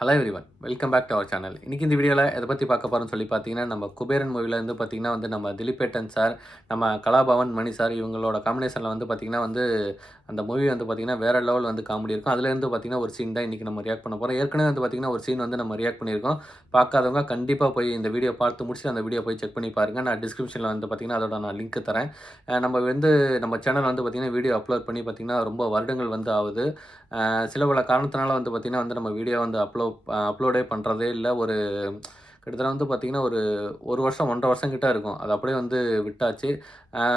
Hello everyone welcome back to our channel. இன்றைக்கி இந்த வீடியோவில் எதை பற்றி பார்க்க போகிறோம்னு சொல்லி பார்த்தீங்கன்னா, நம்ம குபேரன் மூவியில் வந்து பார்த்திங்கன்னா வந்து நம்ம திலீப்பேட்டன் சார், நம்ம கலாபவன் மணி சார் இவங்களோட காம்பினேஷனில் வந்து பார்த்திங்கன்னா வந்து அந்த மூவி வந்து பார்த்திங்கன்னா வேறு லெவல் வந்து காமெடி இருக்கும். அதுலேருந்து பார்த்திங்கன்னா ஒரு சீன் தான் இன்றைக்கி நம்ம ரியாக்ட் பண்ண போகிறோம். ஏற்கனவே வந்து பார்த்திங்கன்னா ஒரு சீன் வந்து நம்ம ரியாக்ட் பண்ணியிருக்கோம். பார்க்காதவங்க கண்டிப்பாக போய் இந்த வீடியோ பார்த்து முடிச்சு அந்த வீடியோ போய் செக் பண்ணி பாருங்கள். நான் டிஸ்கிரிப்ஷனில் வந்து பார்த்திங்கன்னா அதோட நான் லிங்க் தரேன். நம்ம வந்து நம்ம சேனல் வந்து பார்த்திங்கன்னா வீடியோ அப்லோட் பண்ணி பார்த்திங்கன்னா ரொம்ப வருடங்கள் வந்து ஆகுது. சில பல காரணத்தினால வந்து பார்த்திங்கன்னா வந்து நம்ம வீடியோ வந்து அப்லோடே பண்ணுறதே இல்லை. கிட்டத்தட்ட வந்து பார்த்திங்கன்னா ஒரு 1 வருஷம் 1.5 வருஷம் கிட்ட இருக்கும். அது அப்படியே வந்து விட்டாச்சு.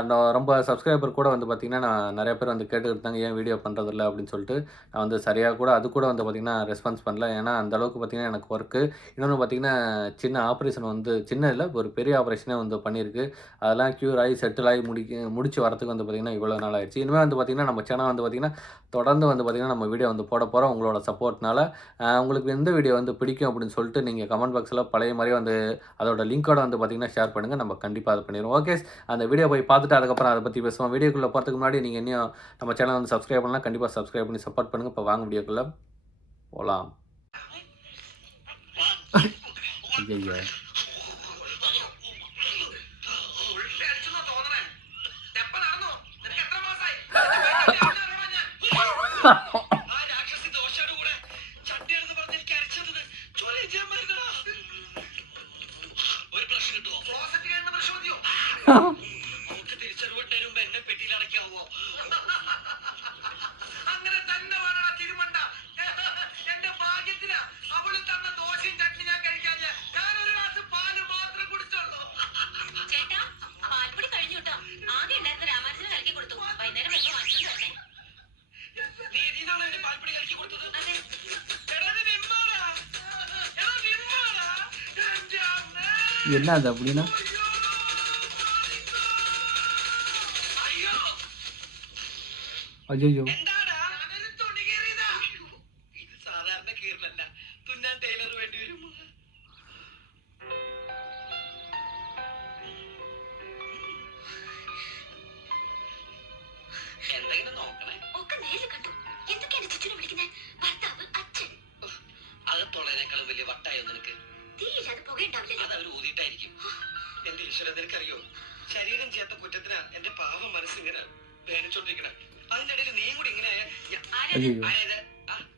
நான் ரொம்ப சப்ஸ்கிரைபர் கூட வந்து பார்த்திங்கன்னா நான் நிறைய பேர் வந்து கேட்டுக்கிட்டு இருந்தாங்க, ஏன் வீடியோ பண்ணுறதில்ல அப்படின்னு சொல்லிட்டு. நான் வந்து சரியாக கூட அது கூட வந்து பார்த்திங்கன்னா ரெஸ்பான்ஸ் பண்ணல. ஏன்னா அந்த அளவுக்கு பார்த்திங்கன்னா எனக்கு ஒர்க்கு. இன்னொன்று பார்த்திங்கன்னா சின்ன ஆப்ரேஷன் வந்து சின்ன இல்லை, ஒரு பெரிய ஆப்ரேஷனே வந்து பண்ணியிருக்கு. அதெல்லாம் க்யூர் ஆகி செட்டில் ஆகி முடிச்சு வரத்துக்கு வந்து பார்த்திங்கன்னா இவ்வளோ நாள் ஆயிடுச்சு. இனிமேல் வந்து பார்த்திங்கன்னா நம்ம சேனல் வந்து பார்த்திங்கன்னா தொடர்ந்து வந்து பார்த்திங்கன்னா நம்ம வீடியோ வந்து போட போகிறோம் உங்களோட சப்போர்ட்னால. உங்களுக்கு எந்த வீடியோ வந்து பிடிக்கும் அப்படின்னு சொல்லிட்டு நீங்கள் கமெண்ட் பாக்ஸில் பழைய மாதிரியே வந்து அதோட லிங்கோட வந்து பார்த்திங்கன்னா ஷேர் பண்ணுங்கள். நம்ம கண்டிப்பாக அதை பண்ணிடுவோம். ஓகே, அந்த வீடியோ போய் பார்த்துட்டு அதுக்கப்புறம் அதை பற்றி பேசுவோம். வீடியோக்குள்ளே போகிறதுக்கு முன்னாடி நீங்கள் இன்னும் நம்ம சேனல் வந்து சப்ஸ்கிரைப் பண்ணலாம், கண்டிப்பாக சப்ஸ்கிரைப் பண்ணி சப்போர்ட் பண்ணுங்கள். இப்போ வாங்க வீடியோக்குள்ளே போகலாம். ஐயோ என்ன அது அப்படின்னா? ஐயோ ശരീരം ചെയ്യാത്ത കുറ്റത്തിനാ എന്റെ പാവ മനസ്സിങ്ങനെ വേദനിച്ചോണ്ടിരിക്കണേ. അതിന്റെ ഇടയിൽ നീ കൂടി ഇങ്ങനെ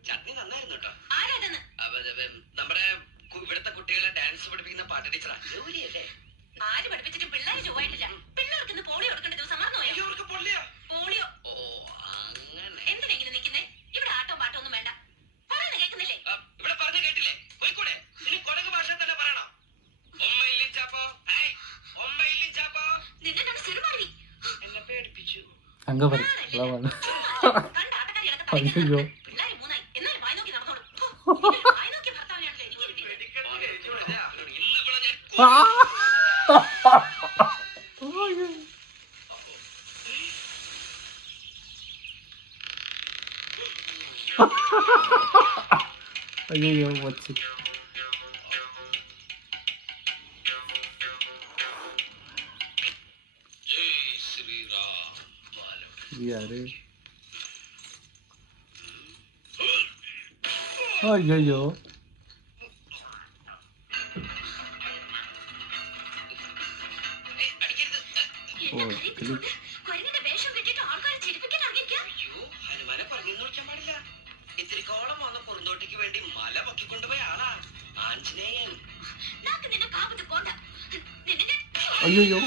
ചട്നി നന്നായിരുന്നു കേട്ടോ. നമ്മുടെ ഇവിടുത്തെ കുട്ടികളെ ഡാൻസ് പഠിപ്പിക്കുന്ന പാട്ട് ടീച്ചറാ. ജോലിയല്ലേ? ആര് പഠിപ്പിച്ചിട്ടും പിള്ളേര് ചൊവ്വായിട്ടില്ല. പിള്ളേർക്ക് ഇന്ന് പോളിയോ കൊടുക്കേണ്ട ദിവസം മറന്നുപോയോ? പോളിയോ? ഓ അങ്ങനെ. എന്തിനെങ്കിലും നിൽക്കുന്നേ? ഇവിടെ ആട്ടോ പാട്ടോ ഒന്നും വേണ്ട. പറയുന്നത് കേൾക്കുന്നില്ലേ? ഇവിടെ പറഞ്ഞു കേട്ടില്ലേ? പോയിക്കൂടെ? ഇനി കൊടക് ഭാഷ തന്നെ പറയണോ? എന്നെ പേടിപ്പിച്ചു. அங்கே பாரு ஐயோ ஐயோ வச்சு யாரு? ஐயோ ഇത്തിരിക്കോളം വന്ന പുറന്തോട്ടേക്ക് വേണ്ടി മല പൊക്കിക്കൊണ്ടുപോയ ആളാ ആഞ്ജനേയൻ. ஐயோ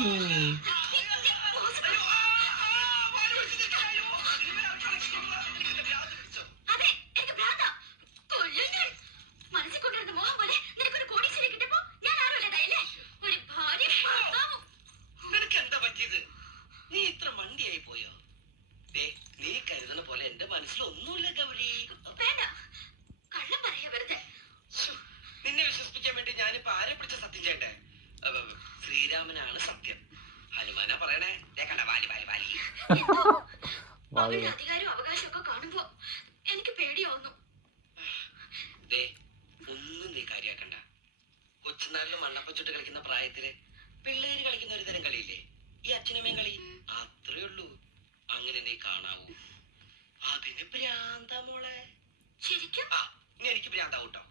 നിനക്ക് എന്താ പറ്റിയത്? നീ ഇത്ര മണ്ടിയായി പോയോ? നീ കരുതുന്ന പോലെ എന്റെ മനസ്സിലൊന്നുമില്ല ഗൗരി. നിന്നെ വിശ്വസിപ്പിക്കാൻ വേണ്ടി ഞാനിപ്പോ ആരെ പിടിച്ച സത്യം ചെയ്യട്ടെ? ശ്രീരാമനാണ് സത്യം. ഹനുമാനാ പറയണേ. കണ്ട വാലി വാലി വാലി. അധികാരവും അവകാശം ഒക്കെ കാണുമ്പോ എനിക്ക് പേടിയാവുന്നു. ഒന്നും നീ കാര്യാക്കണ്ട. കൊച്ചുനാളില് മണ്ണപ്പച്ചുട്ട് കളിക്കുന്ന പ്രായത്തില് പിള്ളേര് കളിക്കുന്ന ഒരു തരം കളിയില്ലേ, ഈ അച്ഛനമ്മയും കളി, അത്രേ ഉള്ളൂ. അങ്ങനെ നീ കാണാവൂ. അതിന് ഭ്രാന്താ മോളെ. ശരിക്കും? ഇനി എനിക്ക് ഭ്രാന്താവൂട്ടോ.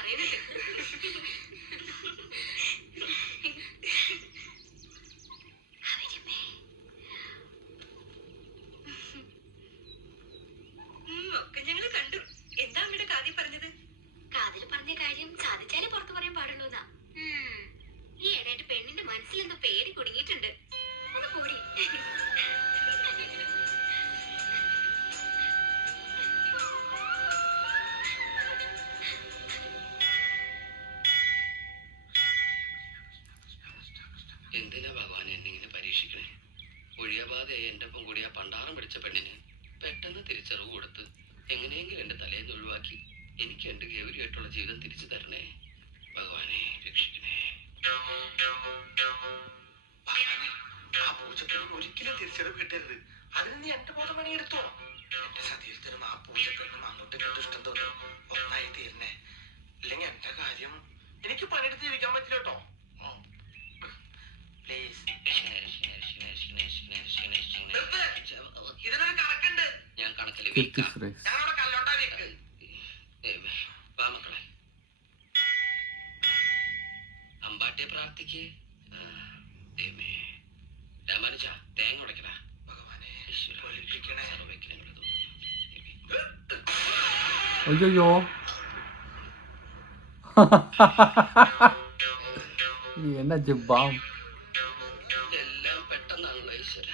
പറയുന്നുണ്ട്. ഒക്കെ ഞങ്ങള് കണ്ടു. എന്താ അമ്മയുടെ കാതിൽ പറഞ്ഞത്? കാതിൽ പറഞ്ഞ കാര്യം സാധിച്ചാലേ പുറത്തു പറയാൻ പാടുള്ളൂന്നാ. ഈ ഇടയായിട്ട് പെണ്ണിന്റെ മനസ്സിൽ എന്തോ പേടി കുടുങ്ങിയിട്ടുണ്ട്. ഒന്ന് കൂടി. എന്തിനാ ഭഗവാൻ എന്നെ ഇങ്ങനെ പരീക്ഷിക്കണേ? ഒഴിയബാധയായി എന്റെ ഒപ്പം കൂടിയ പണ്ടാറം പിടിച്ച പെണ്ണിന് പെട്ടെന്ന് തിരിച്ചറിവ് കൊടുത്ത് എങ്ങനെയെങ്കിലും എന്റെ തലേന്ന് ഒഴിവാക്കി എനിക്ക് എന്റെ ഗൗരിയായിട്ടുള്ള ജീവിതം തിരിച്ചു തരണേ. ഭഗവാനെ രക്ഷിക്കണേ. ആ പൂജപ്പെണ്ണിന് ഒരിക്കലും തിരിച്ചറിവ് കിട്ടരുത്. അതിന് നീ എന്റെ ബോധം പണിയെടുത്തോ. എന്റെ സതീർത്ഥനും ആ പൂജപ്പെണ്ണിനും അങ്ങോട്ടും ഇങ്ങോട്ടും ഇഷ്ടം തോന്നി ഒന്നായി തീരണേ. ഇല്ലെങ്കിൽ എന്റെ കാര്യം എനിക്ക് പണിയെടുത്ത് ജീവിക്കാൻ പറ്റില്ല കേട്ടോ. പ്ലീസ്. ഇതിനൊരു കണക്കുണ്ട്. ഞാൻ കണക്കിൽ കീർത്തി സുരേഷ്. ഞങ്ങളവിടെ കല്ലോണ്ടാ വീക്ക്. വാ മക്കളെ, അമ്പാട്ടെ പ്രാർത്ഥിക്ക്. രാമാനുജ തേങ്ങ ഉടക്കടാ. ഭഗവാനെ ഒലിപ്പിക്കണേ. അയ്യോ എன்னாச்சு பாம் എല്ലാം പെട്ടെന്നാണല്ലോ ഈശ്വര.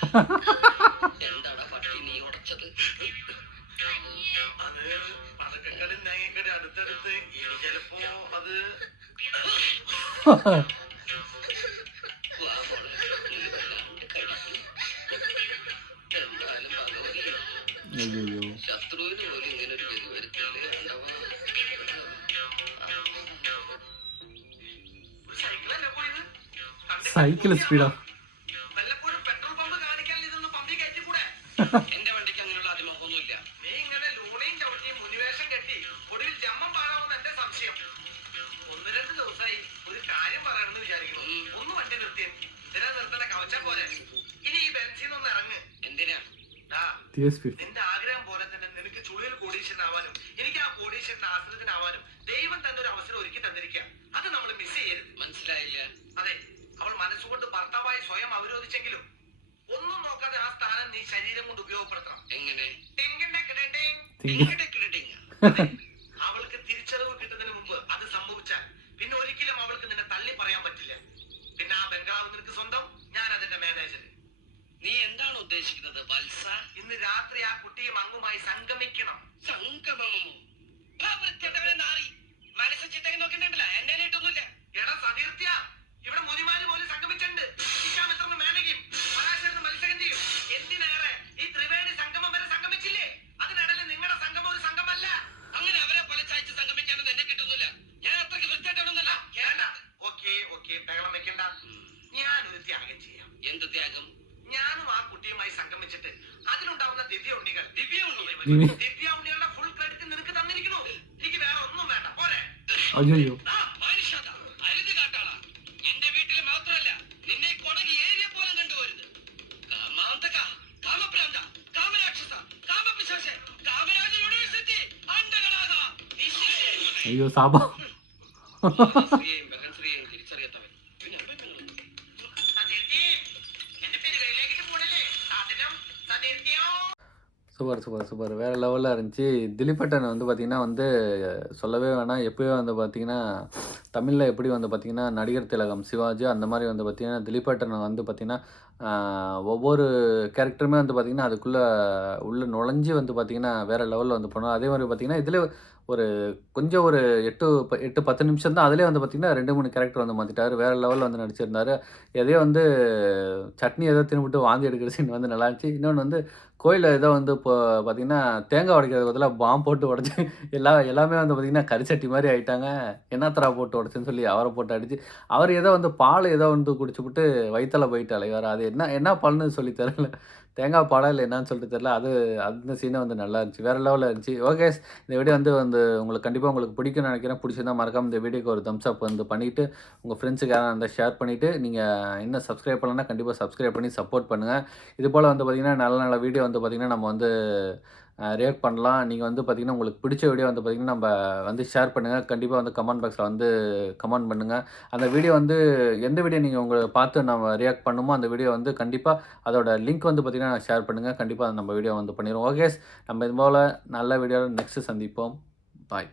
എന്താടാ പട്ടി നീ ഉടച്ചത്? അത് പടക്കക്കടയും തേങ്ങക്കടയും അടുത്തടുത്ത് ഇനി ചിലപ്പോ അത് വാ മോളെ, നീ വല്ലാണ്ട് കഴിക്കും. എന്തായാലും ഭഗവതി അയ്യോ ശത്രുവിന് പോലും ഇങ്ങനെ ഒരു ഗതി വരുത്തില്ലേ. സൈക്കിളല്ലേ പോയത്? സൈക്കിൾ സ്പീഡാ. വല്ലപ്പോഴും പെട്രോൾ പമ്പ് കാണിക്കാൻ ഇതൊന്ന് പമ്പിൽ കയറ്റിക്കൂടെ? എന്റെ വണ്ടിക്ക് അങ്ങനെയുള്ള അതിമോഹമൊന്നുമില്ല. നീ ഇങ്ങനെ ലൂണയും ചവിട്ടിയും മുനിവേഷം കെട്ടി ഒടുവിൽ ജമ്മം പാടാമെന്ന് എന്റെ സംശയം. ഒന്ന് രണ്ട് ദിവസമായി ഒരു കാര്യം പറയണമെന്ന് വിചാരിക്കുന്നു. ഒന്ന് വണ്ടി നിർത്തിയ ഇതിനെ നിർത്തണ കവച്ച പോലെ. ഇനി ഈ ബെൻസിന്നൊന്ന് ഇറങ്ങ്. എന്തിനാ? ദാ, തീരെ സ്പീഡ്. നിന്റെ ആഗ്രഹം പോലെ തന്നെ നിനക്ക് ചുളിയിൽ കോടീശ്വരനാവാനും എനിക്ക് ആ കോടീശ്വരന്റെ ആശ്രയത്തിനാവാനും ദൈവം തന്നെ ഒരു അവസരം ഒരുക്കി തന്നിരിക്കുക. അത് നമ്മൾ മിസ് ചെയ്യരുത്. മനസ്സിലായില്ല. അതെ, അവൾ മനസ്സുകൊണ്ട് ഭർത്താവായി സ്വയം അവരോധിച്ചെങ്കിലും ഒന്നും നോക്കാതെ ആ സ്ഥാനം നീ ശരീരം കൊണ്ട് ഉപയോഗപ്പെടുത്തണം. എങ്ങനെ? ടിങ്കിന്റെ കിടിണ്ടിങ്. എങ്ങനെ കിടടിങ്ങ? അവൾക്ക് തിരിച്ചറിവ് കിട്ടുന്നതിന് മുമ്പ് അത് സംഭവിച്ചാൽ പിന്നെ ഒരിക്കലും അവൾക്ക് നിന്നെ തള്ളി പറയാൻ പറ്റില്ല. പിന്നെ ആ ബംഗ്ലാവ് നിനക്ക് സ്വന്തം, ഞാൻ അതിന്റെ മാനേജർ. നീ എന്താണ് ഉദ്ദേശിക്കുന്നത് വത്സ? ഇന്ന് രാത്രി ആ കുട്ടിയും അങ്ങുമായി സംഗമിക്കണം. സംഗമമോ? നാറി മനസ്സ് ചിട്ടകി നോക്കിണ്ടല്ല. എന്നെ ഇട്ടൊന്നുമില്ല. എടാ സതീർത്യ, ഇവിടെ മുനിമാര് പോലും സംഗമിച്ചിട്ടുണ്ട്. ഇഷാമിത്രന് മേനകയും പരാശരന് മത്സരന്റെയും എന്തിനേറെ ഈ ത്രിവേണി സംഗമം വരെ സംഗമിച്ചില്ലേ? അതിനിടയിൽ നിങ്ങളുടെ സംഗമം ഒരു സംഗമല്ല. അങ്ങനെ അവരെ പോലെ ചായച്ച് സംഗമിക്കാനൊന്നും എന്നെ കിട്ടുന്നില്ല. ഞാൻ അത്രയ്ക്ക് വൃത്തിയായിട്ടൊന്നുമല്ല. കേണ്ട. ഓക്കേ ബഹളം വെക്കണ്ട. ഞാനൊരു ത്യാഗം ചെയ്യാം. എന്ത് ത്യാഗം? ഞാനും ആ കുട്ടിയുമായി സംഗമിച്ചിട്ട് അതിലുണ്ടാവുന്ന ദിവ്യ ഉണ്ണികൾ ദിവ്യ ഉണ്ണി? ദിവ്യ ഉണ്ണികളുടെ ഫുൾ ക്രെഡിറ്റ് നിനക്ക് തന്നിരിക്കുന്നു. എനിക്ക് വേറെ ഒന്നും വേണ്ട. പോരെ? അയ്യോ ആ, മനുഷ്യത, അരുത് കാട്ടാളാ. എന്റെ വീട്ടിൽ മാത്രമല്ല, നിന്നെ കൊടകി ഏരിയ പോലും കണ്ടുപോരുത്. കാമാന്തക, കാമഭ്രാന്ത, കാമരാക്ഷസ, കാമപിശാച, കാമരാജ യൂണിവേഴ്സിറ്റി, അണ്ടകടാക, നിശ്ചയ. അയ്യോ സാബ സ്ത്രീയെയും ബഹൻസ്ത്രീയെയും തിരിച്ചറിയാത്തവൻ പിന്നെ അമ്പലങ്ങളും. സതീർത്തി, എന്റെ പേര് കയ്യിലേക്ക് പോണില്ലേ? സാധനം സതീർത്തിയോ? சூப்பர் சூப்பர் சூப்பர் வேறு லெவலில் இருந்துச்சு. திலீபேட்டன் வந்து பார்த்திங்கன்னா வந்து சொல்லவே வேணாம். எப்போயோ வந்து பார்த்திங்கன்னா தமிழில் எப்படி வந்து பார்த்திங்கன்னா நடிகர் திலகம் சிவாஜி அந்த மாதிரி வந்து பார்த்திங்கன்னா திலீபேட்டன் வந்து பார்த்திங்கன்னா ஒவ்வொரு கேரக்டருமே வந்து பார்த்திங்கன்னா அதுக்குள்ளே உள்ளே நுழைஞ்சி வந்து பார்த்திங்கன்னா வேறு லெவலில் வந்து போனோம். அதே மாதிரி பார்த்திங்கன்னா இதில் ஒரு கொஞ்சம் ஒரு 8-10 நிமிஷம் தான். அதிலே வந்து பார்த்திங்கன்னா 2-3 கேரக்டர் வந்து மாற்றிட்டார். வேறு லெவலில் வந்து நடிச்சிருந்தார். எதையோ வந்து சட்னி ஏதோ தின்னுபிட்டு வாந்தி எடுக்கிற சீன் வந்து நல்லா இருந்துச்சு. இன்னொன்று வந்து கோயிலில் ஏதோ வந்து இப்போ பார்த்திங்கன்னா தேங்காய் உடைக்கிறது பதிலாக பாம் போட்டு உடச்சி எல்லாமே வந்து பார்த்திங்கன்னா கரிச்சட்டி மாதிரி ஆகிட்டாங்க. என்னத்தரா போட்டு உடச்சுன்னு சொல்லி அவரை போட்டு அடிச்சு அவர் ஏதோ வந்து பால் ஏதோ வந்து குடிச்சுப்புட்டு வயிற்றில் போயிட்டு அலைவார். அது என்ன பால்னு சொல்லி தெரியல. தேங்காய் பாலா இல்லை என்னன்னு சொல்லிட்டு தெரியல. அந்த சீனை வந்து நல்லா இருந்துச்சு. வேறு லெவலில் இருந்துச்சு. ஓகே, இந்த வீடியோ வந்து உங்களுக்கு கண்டிப்பாக உங்களுக்கு பிடிக்கும்னு நினைக்கிறேன். பிடிச்சிருந்தா மறக்காமல் இந்த வீடியோக்கு ஒரு தம்ஸ் அப் வந்து பண்ணிவிட்டு உங்கள் ஃப்ரெண்ட்ஸுக்கு யாராவது இருந்தால் ஷேர் பண்ணிவிட்டு நீங்கள் இன்னும் சப்ஸ்கிரைப் பண்ணலன்னா கண்டிப்பாக சப்ஸ்கிரைப் பண்ணி சப்போர்ட் பண்ணுங்கள். இது போல் வந்து பார்த்திங்கன்னா நல்ல நல்ல வீடியோ வந்து பார்த்திங்கன்னா நம்ம வந்து ரியாக்ட் பண்ணலாம். நீங்கள் வந்து பார்த்தீங்கன்னா, உங்களுக்கு பிடிச்ச வீடியோ வந்து பார்த்தீங்கன்னா, நம்ம வந்து ஷேர் பண்ணுங்கள். கண்டிப்பாக வந்து கமெண்ட் பாக்ஸில் வந்து கமெண்ட் பண்ணுங்கள். அந்த வீடியோ வந்து எந்த வீடியோ நீங்கள் உங்கள பார்த்து நம்ம ரியாக்ட் பண்ணுமோ, அந்த வீடியோ வந்து கண்டிப்பாக அதோட லிங்க் வந்து பார்த்தீங்கன்னா, ஷேர் பண்ணுங்கள். கண்டிப்பாக நம்ம வீடியோ வந்து பண்ணிடுவோம். ஓகே, நம்ம இது போல நல்ல வீடியோவில் நெக்ஸ்ட்டு சந்திப்போம். பாய்.